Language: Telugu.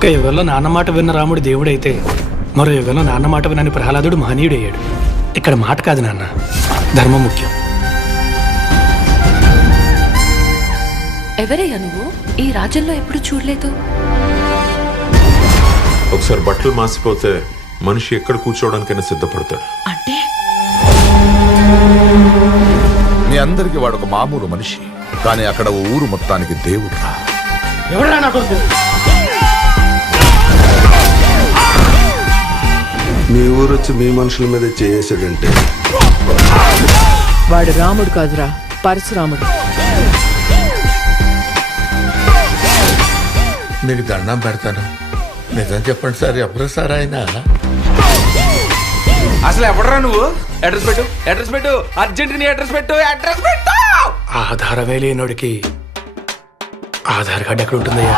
ఒక యుగంలో నాన్న మాట విన్న రాముడు దేవుడైతే మరో యుగంలో నాన్న మాట వినని ప్రహ్లాదుడు మహనీయుడయ్యాడు. ఇక్కడ మాట కాదు నాన్న, ధర్మం ముఖ్యం. ఎవరయ్యా నువ్వు? ఈ రాజ్యంలో ఎప్పుడు చూడలేదు. ఒకసారి బట్టలు మాసిపోతే మనిషి ఎక్కడ కూర్చోవడానికైనా సిద్ధపడతాడు. అంటే మీ అందరికి వాడొక మామూలు మనిషి, కానీ అక్కడ ఓ ఊరు మొత్తానికి దేవుడు. ఎవరా నా కొడుకు? మీ ఊరొచ్చి మీ మనుషుల మీద చేసాడంటే వాడు రాముడు కాదురా, పరశురాముడు. మీకు దండం పెడతాను, నిజం చెప్పండి సార్, ఎవరు సార్ ఆయన? అసలు ఎవడరా నువ్వు? అడ్రస్ పెట్టు, అడ్రస్ పెట్టు, అర్జెంట్ నీ అడ్రస్ పెట్టు, అడ్రస్ పెట్టు. ఆధారమే లేనోడికి ఆధార్ కార్డు ఎక్కడ ఉంటుందయ్యా?